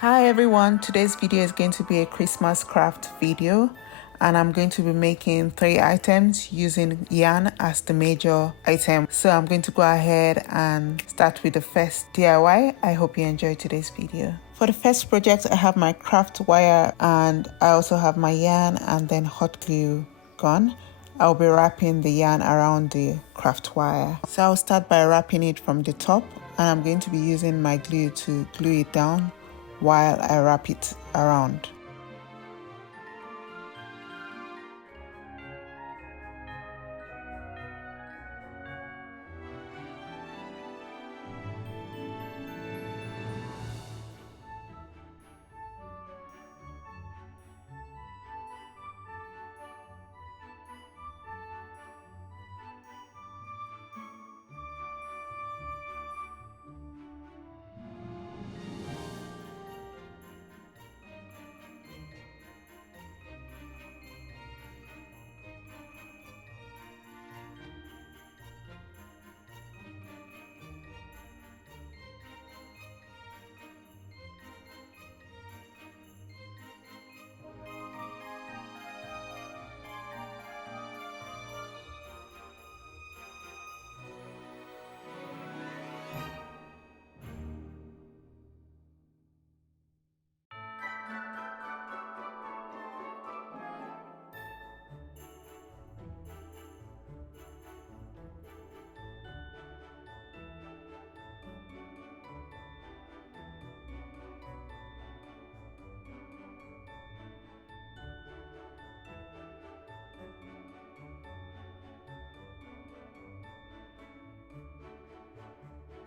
Hi everyone, today's video is going to be a Christmas craft video and I'm going to be making 3 items using yarn as the major item. So I'm going to go ahead and start with the first DIY. I hope you enjoy today's video. For the first project, I have my craft wire and I also have my yarn and then hot glue gun. I'll be wrapping the yarn around the craft wire. So I'll start by wrapping it from the top and I'm going to be using my glue to glue it down while I wrap it around.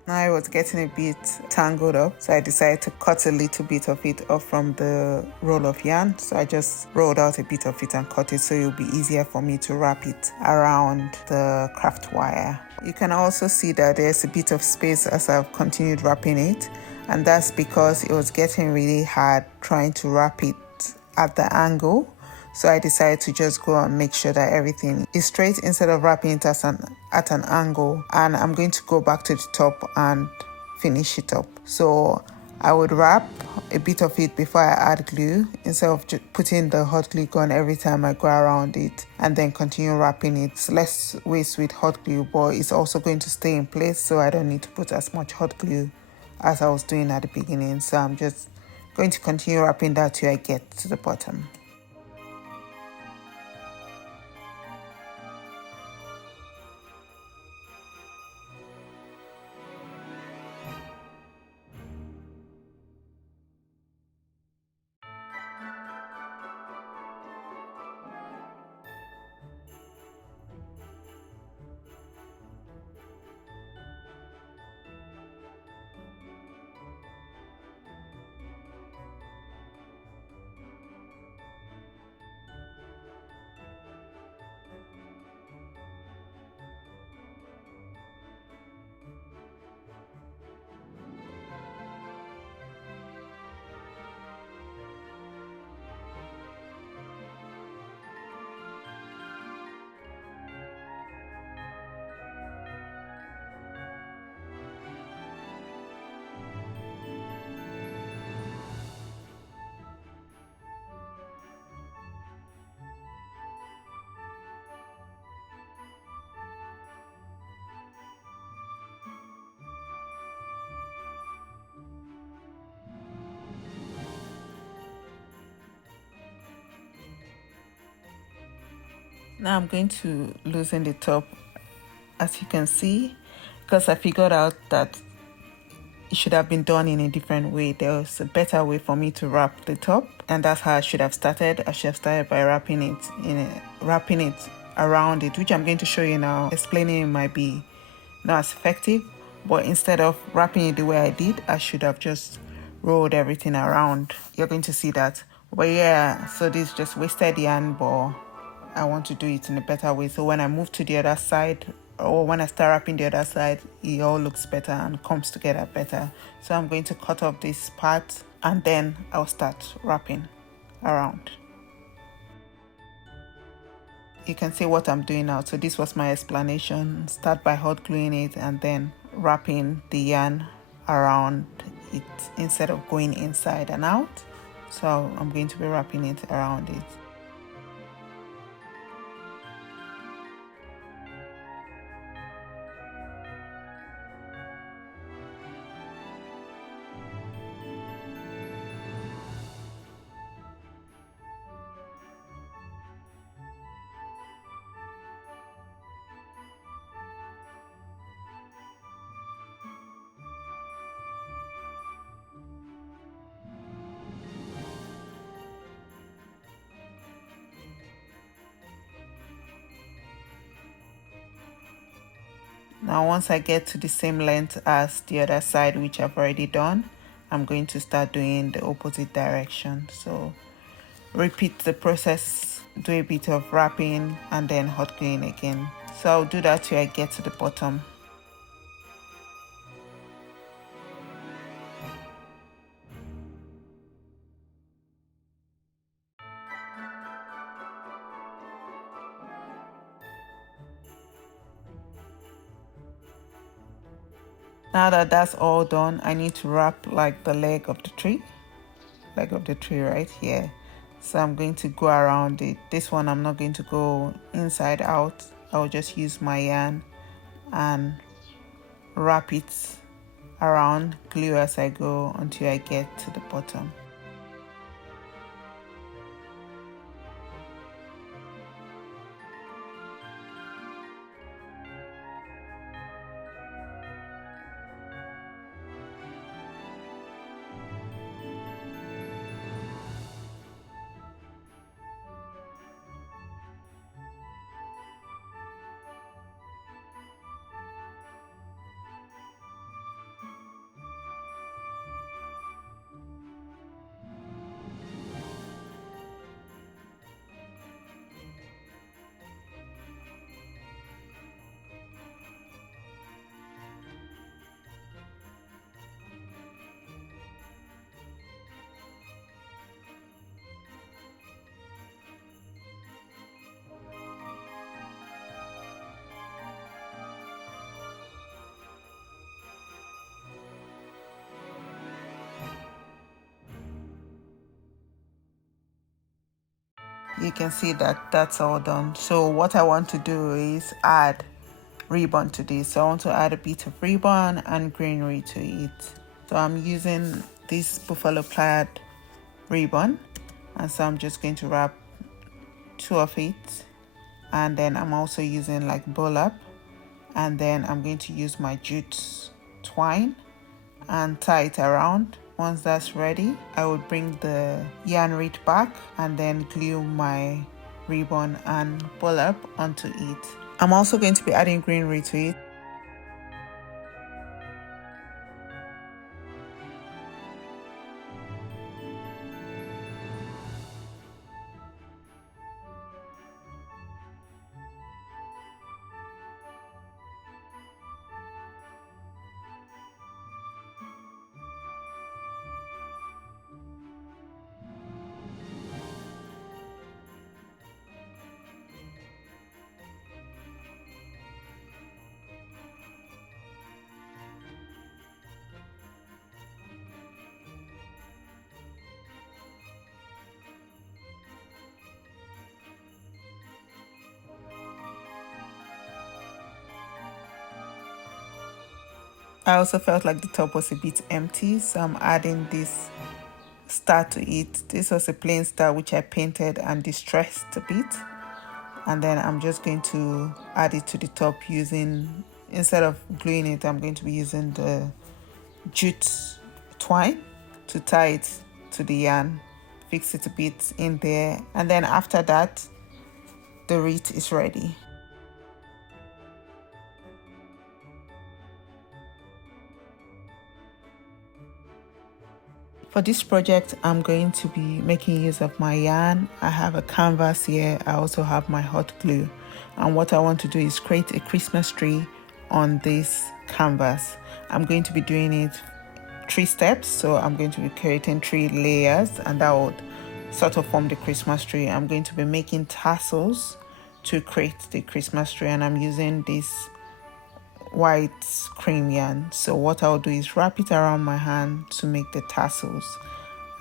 I was getting a bit tangled up, so I decided to cut a little bit of it off from the roll of yarn. So I just rolled out a bit of it and cut it so it will be easier for me to wrap it around the craft wire. You can also see that there's a bit of space as I've continued wrapping it, and that's because it was getting really hard trying to wrap it at the angle. So I decided to just go and make sure that everything is straight instead of wrapping it at an angle. And I'm going to go back to the top and finish it up. So I would wrap a bit of it before I add glue instead of just putting the hot glue gun every time I go around it, and then continue wrapping it. It's less waste with hot glue, but it's also going to stay in place, so I don't need to put as much hot glue as I was doing at the beginning. So I'm just going to continue wrapping that till I get to the bottom. Now I'm going to loosen the top, as you can see, because I figured out that it should have been done in a different way. There was a better way for me to wrap the top, and that's how I should have started. I should have started by wrapping it around it, which I'm going to show you now. Explaining it might be not as effective, but instead of wrapping it the way I did, I should have just rolled everything around. You're going to see that. But yeah, so this just wasted yarn, but I want to do it in a better way. So when I move to the other side, or when I start wrapping the other side, it all looks better and comes together better. So I'm going to cut off this part and then I'll start wrapping around. You can see what I'm doing now. So this was my explanation. Start by hot gluing it and then wrapping the yarn around it instead of going inside and out. So I'm going to be wrapping it around it. Now once I get to the same length as the other side, which I've already done, I'm going to start doing the opposite direction. So repeat the process, do a bit of wrapping and then hot gluing again. So I'll do that till I get to the bottom. Now that that's all done, I need to wrap like the leg of the tree right here. So I'm going to go around it. This one I'm not going to go inside out. I'll just use my yarn and wrap it around, glue as I go until I get to the bottom. You can see that that's all done. So what I want to do is add ribbon to this. So I want to add a bit of ribbon and greenery to it. So I'm using this buffalo plaid ribbon, and so I'm just going to wrap 2 of it, and then I'm also using like burlap, and then I'm going to use my jute twine and tie it around. Once that's ready, I will bring the yarn reed back and then glue my ribbon and burlap onto it. I'm also going to be adding greenery to it. I also felt like the top was a bit empty, so I'm adding this star to it. This was a plain star which I painted and distressed a bit, and then I'm just going to add it to the top using, instead of gluing it, I'm going to be using the jute twine to tie it to the yarn, fix it a bit in there, and then after that the wreath is ready. For this project, I'm going to be making use of my yarn. I have a canvas here. I also have my hot glue. And what I want to do is create a Christmas tree on this canvas. I'm going to be doing it 3 steps. So I'm going to be creating 3 layers, and that would sort of form the Christmas tree. I'm going to be making tassels to create the Christmas tree, and I'm using this white cream yarn. So what I'll do is wrap it around my hand to make the tassels.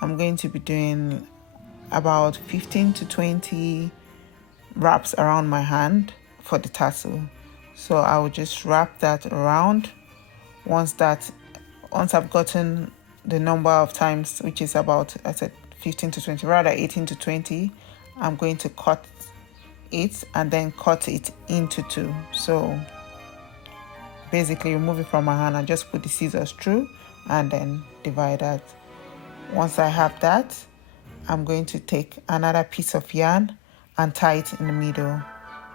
I'm going to be doing about 15 to 20 wraps around my hand for the tassel. So I will just wrap that around. Once I've gotten the number of times, which is about, I said 15 to 20, rather 18 to 20, I'm going to cut it and then cut it into two. So basically remove it from my hand and just put the scissors through and then divide that. Once I have that, I'm going to take another piece of yarn and tie it in the middle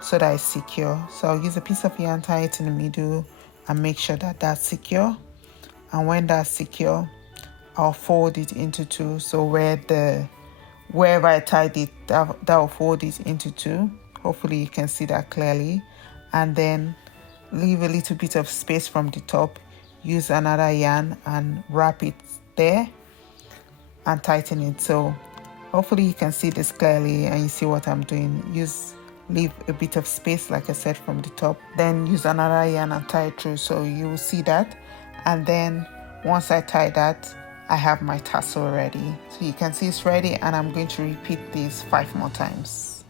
so that it's secure. So I'll use a piece of yarn, tie it in the middle and make sure that that's secure. And when that's secure, I'll fold it into two. So wherever I tied it, that will fold it into two. Hopefully you can see that clearly. And then leave a little bit of space from the top. Use another yarn and wrap it there and tighten it. So hopefully you can see this clearly and you see what I'm doing. Leave a bit of space, like I said, from the top. Then use another yarn and tie it through, so you will see that. And then once I tie that, I have my tassel ready. So you can see it's ready, and I'm going to repeat this 5 more times.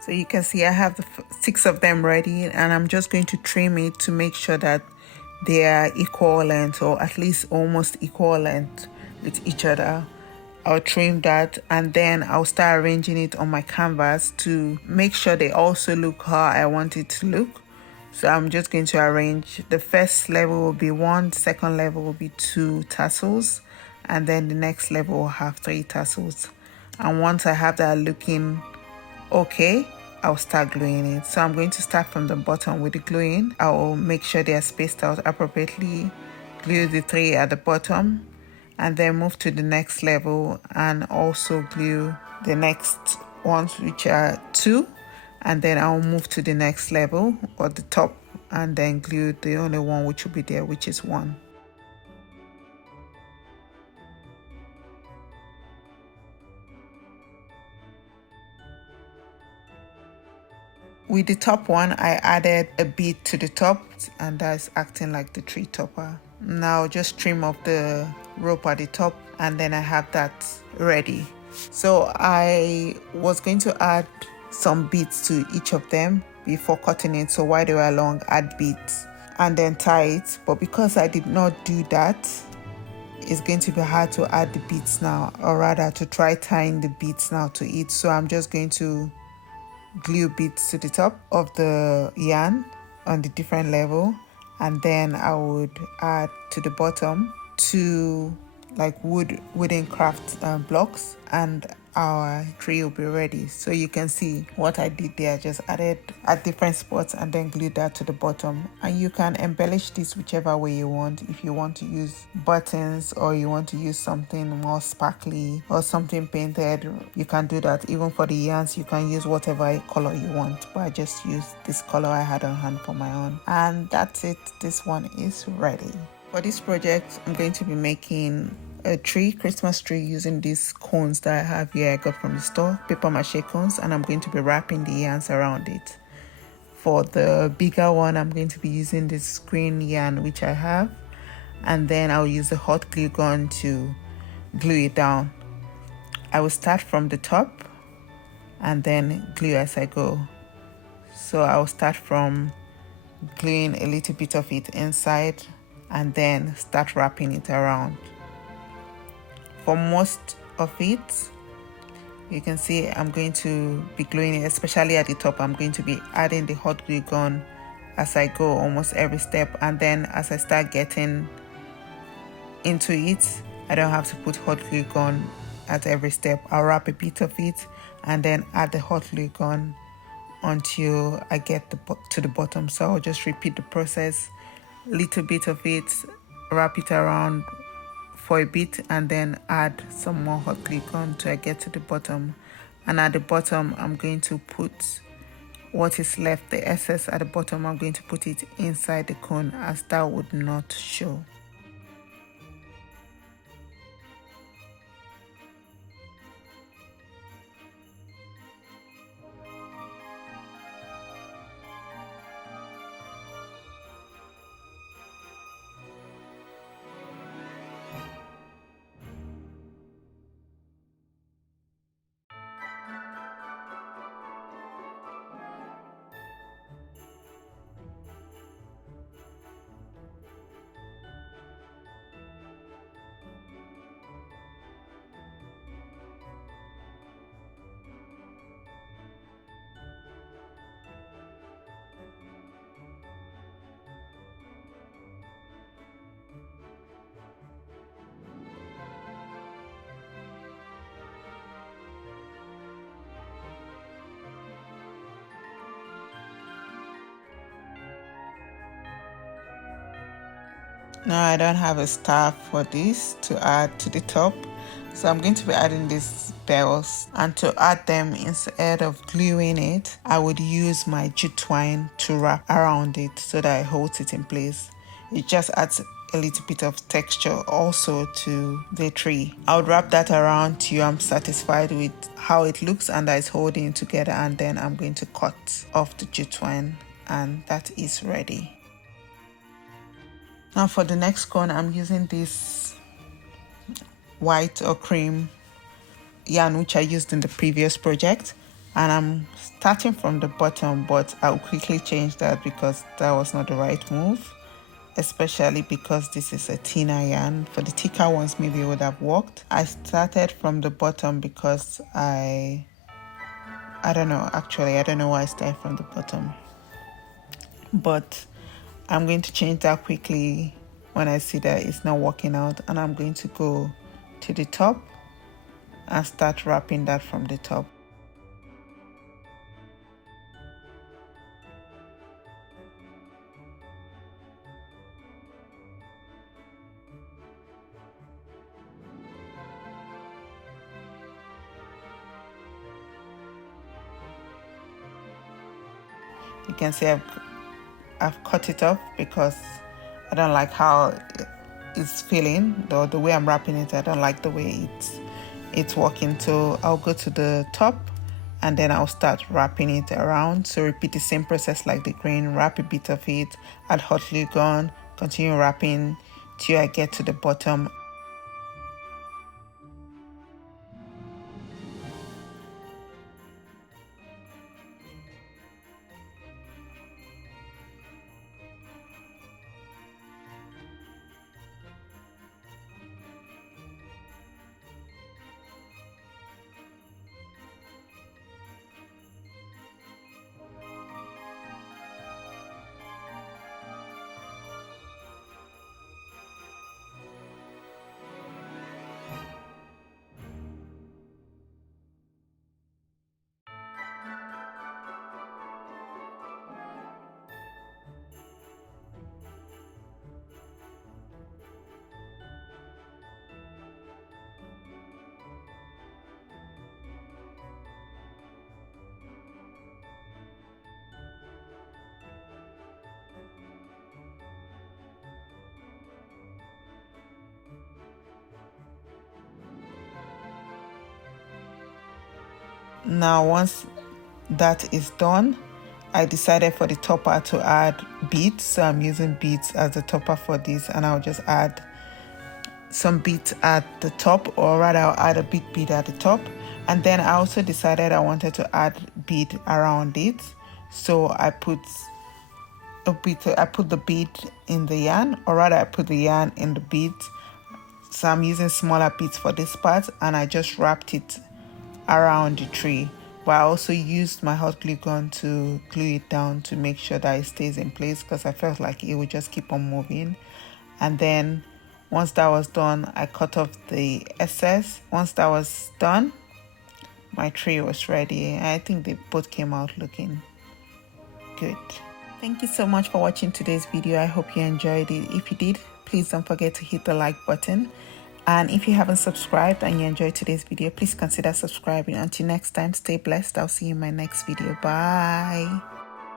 So you can see I have the 6 of them ready, and I'm just going to trim it to make sure that they are equal length, or at least almost equal length with each other. I'll trim that and then I'll start arranging it on my canvas to make sure they also look how I want it to look. So I'm just going to arrange. The first level will be 1, second level will be 2 tassels, and then the next level will have 3 tassels. And once I have that looking okay, I'll start gluing it. So I'm going to start from the bottom with the gluing. I'll make sure they are spaced out appropriately, glue the 3 at the bottom, and then move to the next level and also glue the next ones, which are 2, and then I'll move to the next level or the top and then glue the only one which will be there, which is 1. With the top one, I added a bead to the top, and that's acting like the tree topper. Now just trim off the rope at the top, and then I have that ready. So I was going to add some beads to each of them before cutting it. So while they were long, add beads and then tie it. But because I did not do that, it's going to be hard to add the beads now, or rather to try tying the beads now to it. So I'm just going to glue beads to the top of the yarn on the different level, and then I would add to the bottom 2 like wooden craft blocks, and our tree will be ready. So you can see what I did there. I just added at different spots and then glued that to the bottom, and you can embellish this whichever way you want. If you want to use buttons, or you want to use something more sparkly or something painted, you can do that. Even for the yarns, you can use whatever color you want, but I just used this color I had on hand for my own. And that's it. This one is ready. For this project, I'm going to be making a Christmas tree using these cones that I have here I got from the store, paper mache cones, and I'm going to be wrapping the yarns around it. For the bigger one, I'm going to be using this green yarn which I have, and then I'll use a hot glue gun to glue it down. I will start from the top and then glue as I go. So I'll start from gluing a little bit of it inside and then start wrapping it around. For most of it, you can see I'm going to be gluing it, especially at the top. I'm going to be adding the hot glue gun as I go almost every step, and then as I start getting into it, I don't have to put hot glue gun at every step. I'll wrap a bit of it and then add the hot glue gun until I get to the bottom. So I'll just repeat the process, little bit of it, wrap it around for a bit, and then add some more hot glue gun until I get to the bottom. And at the bottom, I'm going to put what is left, the excess at the bottom, I'm going to put it inside the cone, as that would not show. Now I don't have a staff for this to add to the top, so I'm going to be adding these bells, and to add them, instead of gluing it, I would use my jute twine to wrap around it so that it holds it in place. It just adds a little bit of texture also to the tree. I would wrap that around till I'm satisfied with how it looks and that it's holding it together, and then I'm going to cut off the jute twine, and that is ready. Now for the next cone, I'm using this white or cream yarn which I used in the previous project, and I'm starting from the bottom, but I'll quickly change that because that was not the right move, especially because this is a thinner yarn. For the thicker ones, maybe it would have worked. I started from the bottom because I don't know, actually I don't know why I started from the bottom, but I'm going to change that quickly when I see that it's not working out, and I'm going to go to the top and start wrapping that from the top. You can see I've cut it off because I don't like how it's feeling. The way I'm wrapping it, I don't like the way it's working. So I'll go to the top and then I'll start wrapping it around. So repeat the same process like the green, wrap a bit of it, add hot glue gun, continue wrapping till I get to the bottom. Now once that is done, I decided for the topper to add beads, so I'm using beads as the topper for this, and I'll just add some beads at the top, or rather I'll add a big bead at the top. And then I also decided I wanted to add bead around it, so I put the bead in the yarn, or rather I put the yarn in the beads. So I'm using smaller beads for this part, and I just wrapped it around the tree, but I also used my hot glue gun to glue it down to make sure that it stays in place, because I felt like it would just keep on moving. And then once that was done, I cut off the excess. Once that was done, my tree was ready. I think they both came out looking good. Thank you so much for watching today's video. I hope you enjoyed it. If you did, please don't forget to hit the like button. And if you haven't subscribed and you enjoyed today's video, please consider subscribing. Until next time, stay blessed. I'll see you in my next video. Bye.